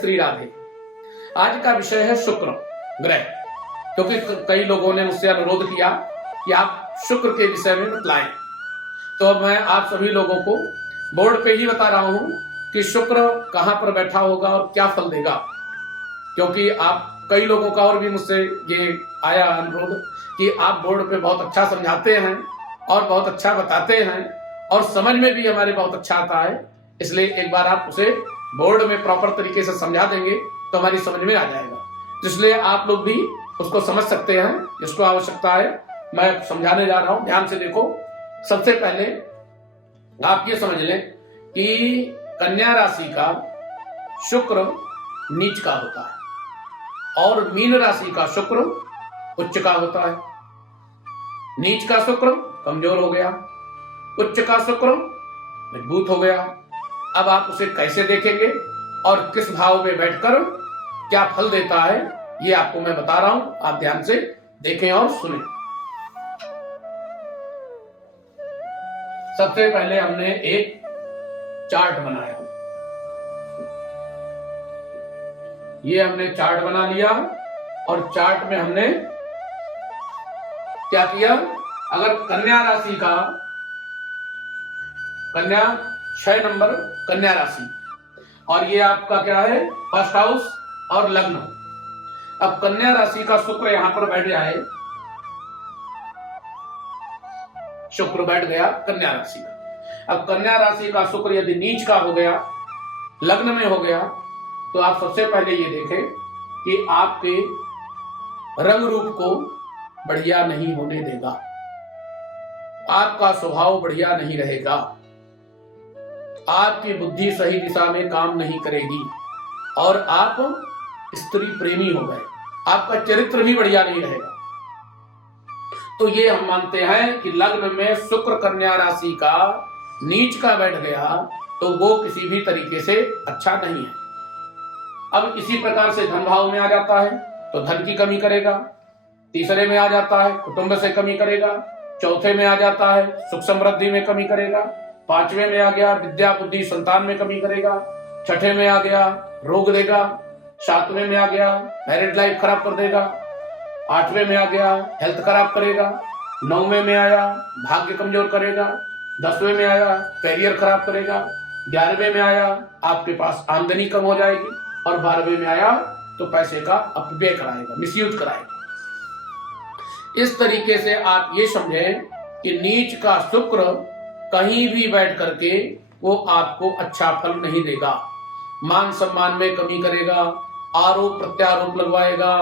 श्री राधे। आज का विषय है शुक्र ग्रह, क्योंकि कई लोगों ने मुझसे अनुरोध किया कि आप शुक्र के विषय में बतलाएं। तो अब मैं आप सभी लोगों को बोर्ड पे ही बता रहा हूं कि शुक्र कहां पर बैठा होगा और क्या फल देगा, क्योंकि आप कई लोगों का और भी मुझसे ये आया अनुरोध कि आप बोर्ड पे बहुत अच्छा समझाते हैं और बहुत अच्छा बताते हैं और समझ में भी हमारे बहुत अच्छा आता है, इसलिए एक बार आप उसे बोर्ड में प्रॉपर तरीके से समझा देंगे तो हमारी समझ में आ जाएगा। तो इसलिए आप लोग भी उसको समझ सकते हैं, जिसको आवश्यकता है मैं समझाने जा रहा हूं। ध्यान से देखो। सबसे पहले आप ये समझ लें कि कन्या राशि का शुक्र नीच का होता है और मीन राशि का शुक्र उच्च का होता है। नीच का शुक्र कमजोर हो गया, उच्च का शुक्र मजबूत हो गया। अब आप उसे कैसे देखेंगे और किस भाव में बैठकर क्या फल देता है ये आपको मैं बता रहा हूं, आप ध्यान से देखें और सुनें। सबसे पहले हमने एक चार्ट बनाया, ये हमने चार्ट बना लिया और चार्ट में हमने क्या किया, अगर कन्या राशि का, कन्या 6 नंबर कन्या राशि और ये आपका क्या है फर्स्ट हाउस और लग्न। अब कन्या राशि का शुक्र यहां पर बैठ जाए, शुक्र बैठ गया कन्या राशि का। अब कन्या राशि का शुक्र यदि नीच का हो गया, लग्न में हो गया, तो आप सबसे पहले ये देखें कि आपके रंग रूप को बढ़िया नहीं होने देगा, आपका स्वभाव बढ़िया नहीं रहेगा, आपकी बुद्धि सही दिशा में काम नहीं करेगी और आप स्त्री प्रेमी हो गए, आपका चरित्र भी बढ़िया नहीं रहेगा। तो ये हम मानते हैं कि लग्न में शुक्र कन्या राशि का नीच का बैठ गया तो वो किसी भी तरीके से अच्छा नहीं है। अब इसी प्रकार से धन भाव में आ जाता है तो धन की कमी करेगा, तीसरे में आ जाता है कुटुंब से कमी करेगा, चौथे में आ जाता है सुख समृद्धि में कमी करेगा, पांचवें में आ गया विद्या बुद्धि संतान में कमी करेगा, छठे में आ गया रोग देगा, सातवें में आ गया मैरिड लाइफ खराब कर देगा, आठवें में आ गया हेल्थ खराब करेगा, नौवें में आया भाग्य कमजोर करेगा, 10वें में आया कैरियर खराब करेगा, 11वें में आया आपके पास आमदनी कम हो जाएगी और 12वें में आया तो पैसे का अपव्यय कराएगा, मिसयूज कराएगा। इस तरीके से आप ये समझें कि नीच का शुक्र कहीं भी बैठ करके वो आपको अच्छा फल नहीं देगा, मान सम्मान में कमी करेगा, आरोप प्रत्यारोप लगवाएगा,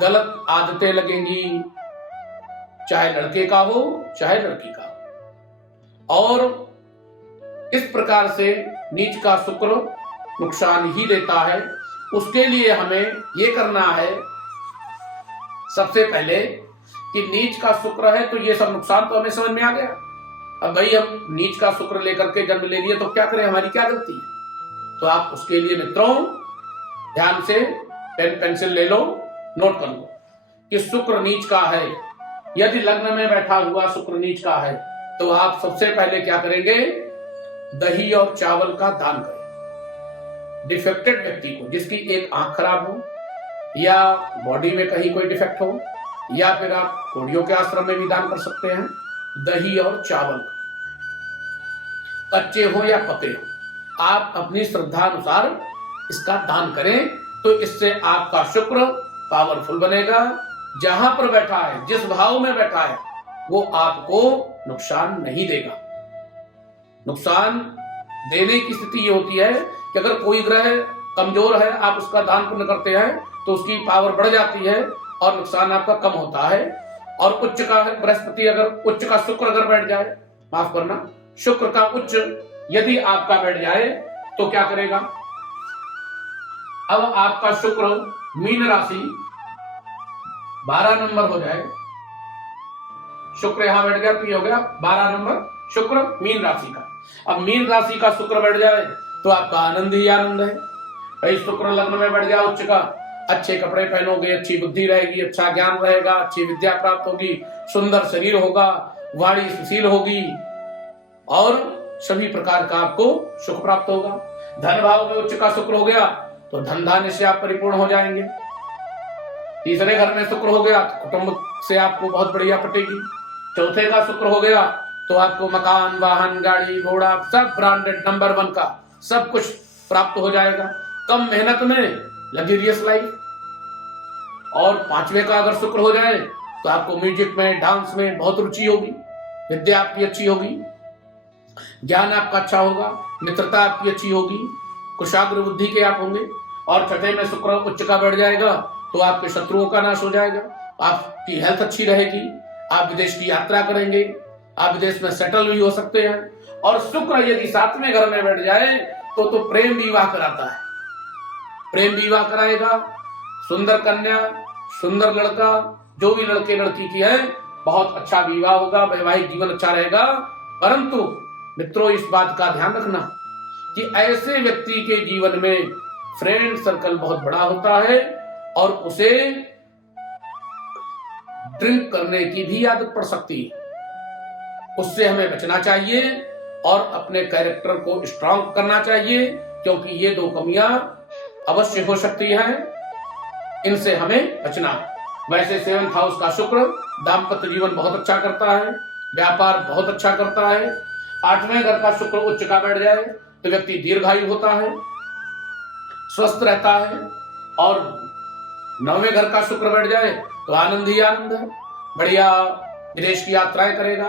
गलत आदतें लगेंगी, चाहे लड़के का हो चाहे लड़की का हो। और इस प्रकार से नीच का शुक्र नुकसान ही देता है। उसके लिए हमें ये करना है सबसे पहले कि नीच का शुक्र है तो ये सब नुकसान तो हमें समझ में आ गया। अब भाई हम नीच का शुक्र लेकर के जन्म ले लिए तो क्या करें, हमारी क्या गलती है? तो आप उसके लिए मित्रों ध्यान से पेन पेंसिल ले लो, नोट कर लो कि शुक्र नीच का है। यदि लग्न में बैठा हुआ शुक्र नीच का है तो आप सबसे पहले क्या करेंगे, दही और चावल का दान करें। डिफेक्टेड व्यक्ति को, जिसकी एक आंख खराब हो या बॉडी में कहीं कोई डिफेक्ट हो, या फिर आप कोड़ियों के आश्रम में भी दान कर सकते हैं, दही और चावल कच्चे हो या पके हो, आप अपनी श्रद्धा अनुसार इसका दान करें तो इससे आपका शुक्र पावरफुल बनेगा। जहां पर बैठा है, जिस भाव में बैठा है, वो आपको नुकसान नहीं देगा। नुकसान देने की स्थिति ये होती है कि अगर कोई ग्रह कमजोर है, आप उसका दान पुण्य करते हैं तो उसकी पावर बढ़ जाती है और नुकसान आपका कम होता है। और उच्च का बृहस्पति, अगर उच्च का शुक्र अगर बैठ जाए, माफ करना, शुक्र का उच्च यदि आपका बैठ जाए तो क्या करेगा, अब आपका शुक्र मीन राशि 12 नंबर हो जाए, शुक्र यहां बैठ गया तो ये हो गया 12 नंबर शुक्र मीन राशि का। अब मीन राशि का शुक्र बैठ जाए तो आपका आनंद ही आनंद है। भाई शुक्र लग्न में बैठ गया उच्च का, अच्छे कपड़े पहनोगे, अच्छी बुद्धि रहेगी, अच्छा ज्ञान रहेगा, अच्छी विद्या प्राप्त होगी, सुंदर शरीर होगा, वाणी सुशील होगी और सभी प्रकार का आपको सुख प्राप्त होगा। धन भाव में उच्च का शुक्र हो गया तो धन धान्य से आप परिपूर्ण हो जाएंगे। तीसरे घर में शुक्र हो गया तो कुटुंब से आपको बहुत बढ़िया पटेगी। चौथे का शुक्र हो गया तो आपको मकान, वाहन, गाड़ी, घोड़ा, सब ब्रांडेड नंबर 1 का सब कुछ प्राप्त हो जाएगा। कम मेहनत में लग्जरियस लाइफ। और पांचवे का अगर शुक्र हो जाए तो आपको म्यूजिक में, डांस में बहुत रुचि होगी, विद्या आपकी अच्छी होगी, ज्ञान आपका अच्छा होगा, मित्रता आपकी अच्छी होगी, कुशाग्र बुद्धि के आप होंगे। और छठे में शुक्र उच्च का बढ़ जाएगा तो आपके शत्रुओं का नाश हो जाएगा, आपकी हेल्थ अच्छी रहेगी, आप विदेश की यात्रा करेंगे, आप विदेश में सेटल भी हो सकते हैं। और शुक्र यदि 7वें घर में बैठ जाए तो प्रेम विवाह कराता है, प्रेम विवाह कराएगा। सुंदर कन्या, सुंदर लड़का, जो भी लड़के लड़की की है, बहुत अच्छा विवाह होगा, वैवाहिक जीवन अच्छा रहेगा। परंतु मित्रों, इस बात का ध्यान रखना कि ऐसे व्यक्ति के जीवन में फ्रेंड सर्कल बहुत बड़ा होता है और उसे ड्रिंक करने की भी आदत पड़ सकती है। उससे हमें बचना चाहिए और अपने कैरेक्टर को स्ट्रांग करना चाहिए, क्योंकि ये 2 कमियां अवश्य हो सकती हैं, इनसे हमें बचना है। वैसे 7th हाउस का शुक्र दाम्पत्य जीवन बहुत अच्छा करता है, व्यापार बहुत अच्छा करता है। 8वें घर का शुक्र उच्च का बैठ जाए तो व्यक्ति दीर्घायु होता है, स्वस्थ रहता है। और 9वें घर का शुक्र बैठ जाए तो आनंद ही आनंद है, बढ़िया विदेश की यात्राएं करेगा,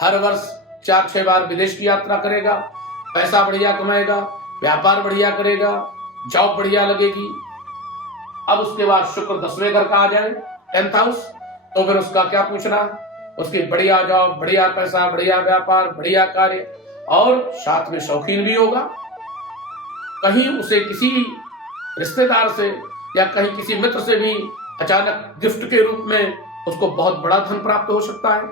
हर वर्ष 4-6 बार विदेश की यात्रा करेगा, पैसा बढ़िया कमाएगा, व्यापार बढ़िया करेगा, जॉब बढ़िया लगेगी। अब उसके बाद शुक्र 10वें घर का आ जाए 10th हाउस, तो फिर उसका क्या पूछना, उसकी बढ़िया जॉब, बढ़िया पैसा, बढ़िया व्यापार, बढ़िया कार्य, और साथ में शौकीन भी होगा। कहीं उसे किसी रिश्तेदार से या कहीं किसी मित्र से भी अचानक गिफ्ट के रूप में उसको बहुत बड़ा धन प्राप्त हो सकता है।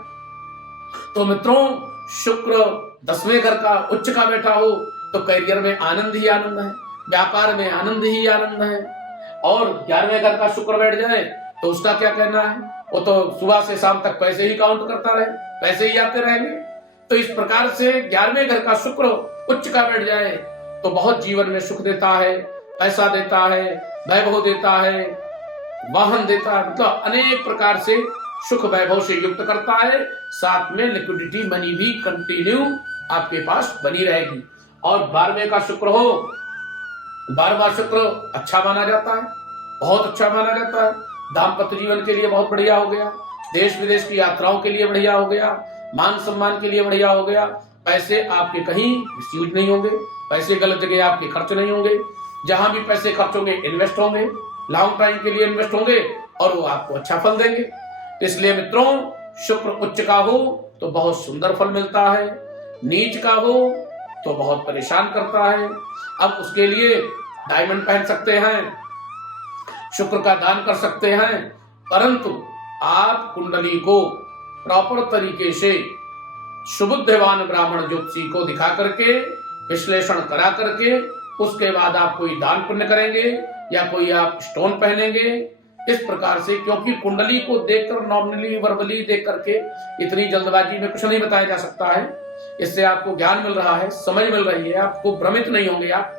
तो मित्रों, शुक्र 10वें घर का उच्च का बैठा हो तो करियर में आनंद ही आनंद है, व्यापार में आनंद ही आनंद है। और 11वें घर का शुक्र बैठ जाए तो उसका क्या कहना है, वो तो सुबह से शाम तक पैसे ही काउंट करता रहे, पैसे ही आते रहेंगे। तो इस प्रकार से 11वें घर का शुक्र उच्च का बैठ जाए तो बहुत जीवन में सुख देता है, पैसा देता है, वैभव देता है, वाहन देता है, मतलब अनेक प्रकार से सुख वैभव से युक्त करता है। साथ में लिक्विडिटी मनी भी कंटिन्यू आपके पास बनी रहेगी। और 12वें का शुक्र हो, 12वां शुक्र अच्छा माना जाता है, बहुत अच्छा माना जाता है। दाम्पत्य जीवन के लिए बहुत बढ़िया हो गया, देश विदेश की यात्राओं के लिए बढ़िया हो गया, मान सम्मान के लिए बढ़िया हो गया। पैसे आपके कहीं मिसयूज नहीं होंगे, पैसे गलत जगह आपके खर्च नहीं होंगे, जहां भी पैसे खर्च होंगे इन्वेस्ट होंगे, लॉन्ग टाइम के लिए इन्वेस्ट होंगे और वो आपको अच्छा फल देंगे। इसलिए मित्रों, शुक्र उच्च का हो तो बहुत सुंदर फल मिलता है, नीच का हो तो बहुत परेशान करता है। अब उसके लिए डायमंड पहन सकते हैं, शुक्र का दान कर सकते हैं, परंतु आप कुंडली को प्रॉपर तरीके से सुबुद्धिवान ब्राह्मण ज्योतिषी को दिखा करके, विश्लेषण करा करके, उसके बाद आप कोई दान पुण्य करेंगे या कोई आप स्टोन पहनेंगे इस प्रकार से। क्योंकि कुंडली को देखकर, नॉर्मली वर्बली देख करके इतनी जल्दबाजी में कुछ नहीं बताया जा सकता है। इससे आपको ज्ञान मिल रहा है, समझ मिल रही है, आपको भ्रमित नहीं होंगे आप।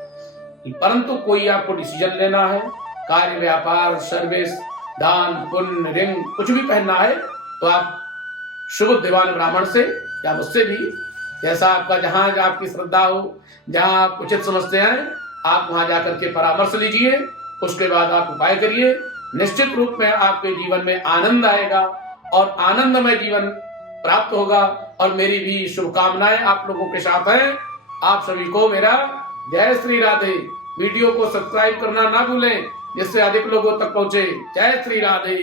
परंतु कोई आपको डिसीजन लेना है, कार्य, व्यापार, सर्विस, दान, पुण्य, रिंग कुछ भी पहनना है तो आप सुबुद्धिवान ब्राह्मण से या मुझसे भी, जैसा आपका जहां आपकी श्रद्धा हो, जहां आप उचित समझते हैं, आप वहां जाकर के परामर्श लीजिए। उसके बाद आप उपाय करिए, निश्चित रूप में आपके जीवन में आनंद आएगा और आनंदमय जीवन प्राप्त होगा। और मेरी भी शुभकामनाएं आप लोगों के साथ हैं। आप सभी को मेरा जय श्री राधे। वीडियो को सब्सक्राइब करना ना भूलें, जिससे अधिक लोगों तक पहुंचे। जय श्री राधे।